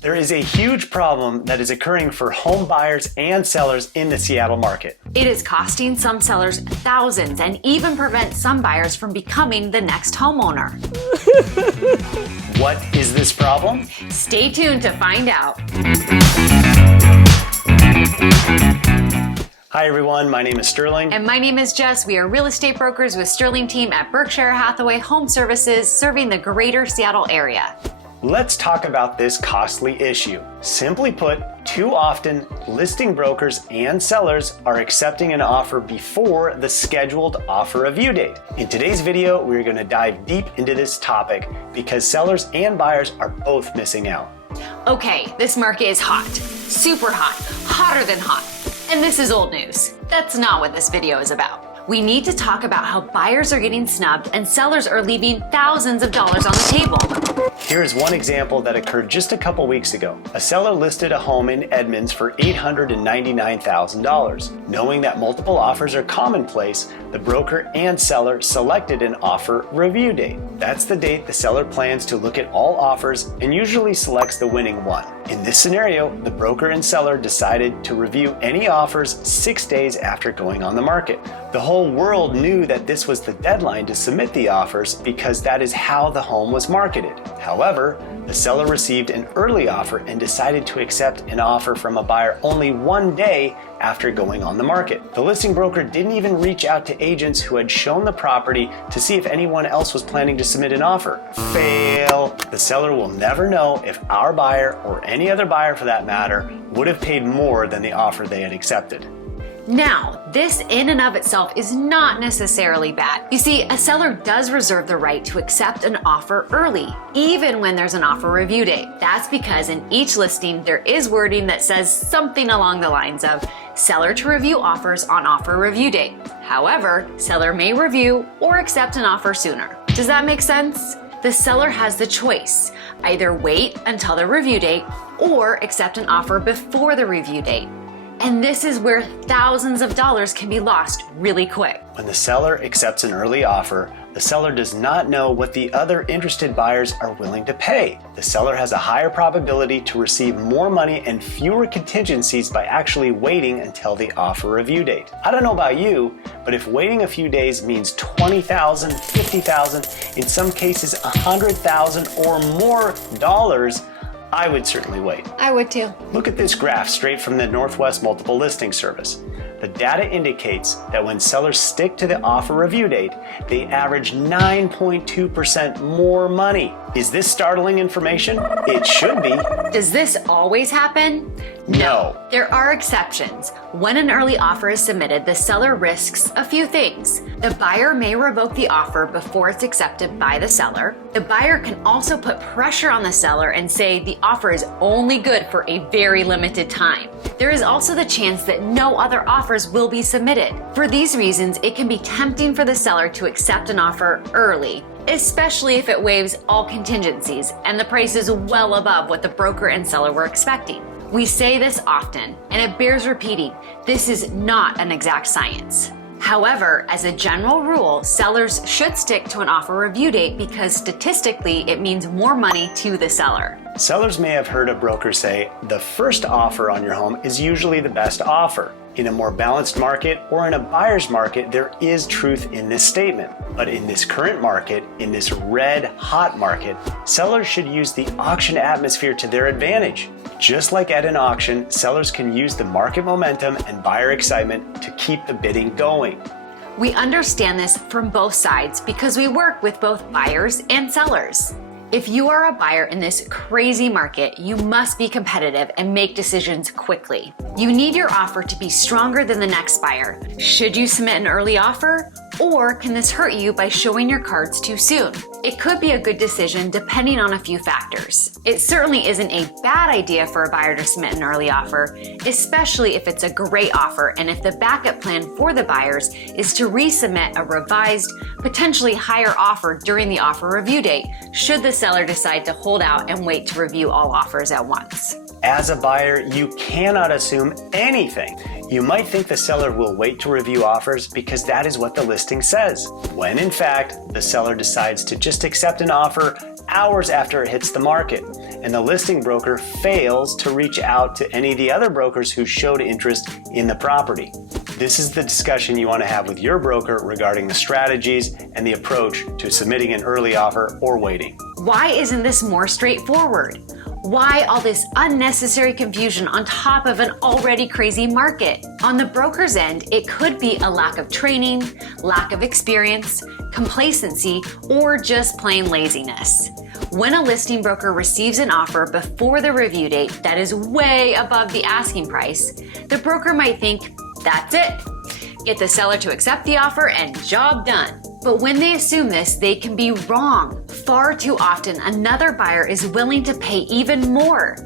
There is a huge problem that is occurring for home buyers and sellers in the Seattle market. It is costing some sellers thousands and even prevents some buyers from becoming the next homeowner. What is this problem? Stay tuned to find out. Hi everyone, my name is Sterling. And my name is Jess. We are real estate brokers with Sterling team at Berkshire Hathaway Home Services, serving the greater Seattle area. Let's talk about this costly issue. Simply put, too often, listing brokers and sellers are accepting an offer before the scheduled offer review date. In today's video, we're going to dive deep into this topic because sellers and buyers are both missing out. Okay, this market is hot, super hot, hotter than hot. And this is old news. That's not what this video is about. We need to talk about how buyers are getting snubbed and sellers are leaving thousands of dollars on the table. Here's one example that occurred just a couple weeks ago. A seller listed a home in Edmonds for $899,000. Knowing that multiple offers are commonplace, the broker and seller selected an offer review date. That's the date the seller plans to look at all offers and usually selects the winning one. In this scenario, the broker and seller decided to review any offers 6 days after going on the market. The whole world knew that this was the deadline to submit the offers because that is how the home was marketed. However, the seller received an early offer and decided to accept an offer from a buyer only 1 day after going on the market. The listing broker didn't even reach out to agents who had shown the property to see if anyone else was planning to submit an offer. Fail! The seller will never know if our buyer, or any other buyer for that matter, would have paid more than the offer they had accepted. Now, this in and of itself is not necessarily bad. You see, a seller does reserve the right to accept an offer early, even when there's an offer review date. That's because in each listing, there is wording that says something along the lines of seller to review offers on offer review date. However, seller may review or accept an offer sooner. Does that make sense? The seller has the choice. Either wait until the review date or accept an offer before the review date. And this is where thousands of dollars can be lost really quick. When the seller accepts an early offer, the seller does not know what the other interested buyers are willing to pay. The seller has a higher probability to receive more money and fewer contingencies by actually waiting until the offer review date. I don't know about you, but if waiting a few days means $20,000, $50,000, in some cases $100,000 or more dollars, I would certainly wait. I would too. Look at this graph straight from the Northwest Multiple Listing Service. The data indicates that when sellers stick to the offer review date, they average 9.2% more money. Is this startling information? It should be. Does this always happen? No. There are exceptions. When an early offer is submitted, the seller risks a few things. The buyer may revoke the offer before it's accepted by the seller. The buyer can also put pressure on the seller and say the offer is only good for a very limited time. There is also the chance that no other offers will be submitted. For these reasons, it can be tempting for the seller to accept an offer early, especially if it waives all contingencies and the price is well above what the broker and seller were expecting. We say this often, and it bears repeating, this is not an exact science. However, as a general rule, sellers should stick to an offer review date because statistically it means more money to the seller. Sellers may have heard a broker say, the first offer on your home is usually the best offer. In a more balanced market or in a buyer's market, there is truth in this statement. But in this current market, in this red hot market, sellers should use the auction atmosphere to their advantage. Just like at an auction, sellers can use the market momentum and buyer excitement to keep the bidding going. We understand this from both sides because we work with both buyers and sellers. If you are a buyer in this crazy market, you must be competitive and make decisions quickly. You need your offer to be stronger than the next buyer. Should you submit an early offer? Or can this hurt you by showing your cards too soon? It could be a good decision depending on a few factors. It certainly isn't a bad idea for a buyer to submit an early offer, especially if it's a great offer and if the backup plan for the buyers is to resubmit a revised, potentially higher offer during the offer review date, should the seller decide to hold out and wait to review all offers at once. As a buyer, you cannot assume anything. You might think the seller will wait to review offers because that is what the listing says, when in fact, the seller decides to just accept an offer hours after it hits the market, and the listing broker fails to reach out to any of the other brokers who showed interest in the property. This is the discussion you want to have with your broker regarding the strategies and the approach to submitting an early offer or waiting. Why isn't this more straightforward? Why all this unnecessary confusion on top of an already crazy market? On the broker's end, it could be a lack of training, lack of experience, complacency, or just plain laziness. When a listing broker receives an offer before the review date that is way above the asking price, the broker might think, that's it. Get the seller to accept the offer and job done. But when they assume this, they can be wrong. Far too often, another buyer is willing to pay even more.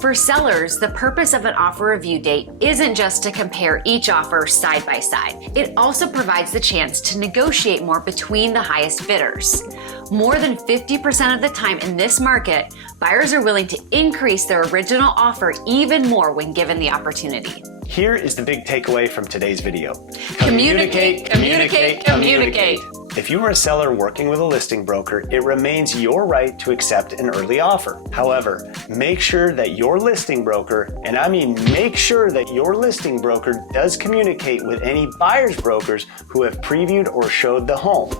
For sellers, the purpose of an offer review date isn't just to compare each offer side by side. It also provides the chance to negotiate more between the highest bidders. More than 50% of the time in this market, buyers are willing to increase their original offer even more when given the opportunity. Here is the big takeaway from today's video. Communicate, communicate, communicate. If you are a seller working with a listing broker, it remains your right to accept an early offer. However, make sure that your listing broker, and I mean make sure that your listing broker does communicate with any buyer's brokers who have previewed or showed the home,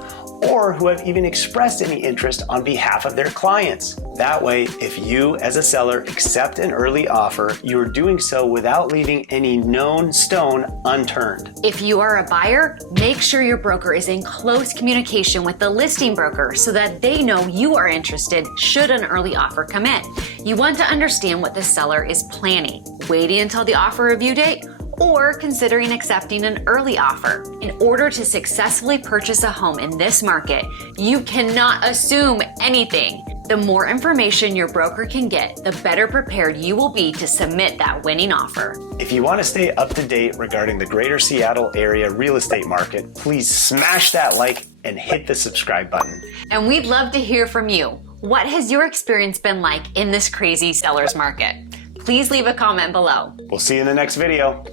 or who have even expressed any interest on behalf of their clients. That way, if you as a seller accept an early offer, you're doing so without leaving any known stone unturned. If you are a buyer, make sure your broker is in close communication with the listing broker so that they know you are interested should an early offer come in. You want to understand what the seller is planning, waiting until the offer review date, or considering accepting an early offer. In order to successfully purchase a home in this market, you cannot assume anything. The more information your broker can get, the better prepared you will be to submit that winning offer. If you want to stay up to date regarding the greater Seattle area real estate market, please smash that like and hit the subscribe button. And we'd love to hear from you. What has your experience been like in this crazy seller's market? Please leave a comment below. We'll see you in the next video.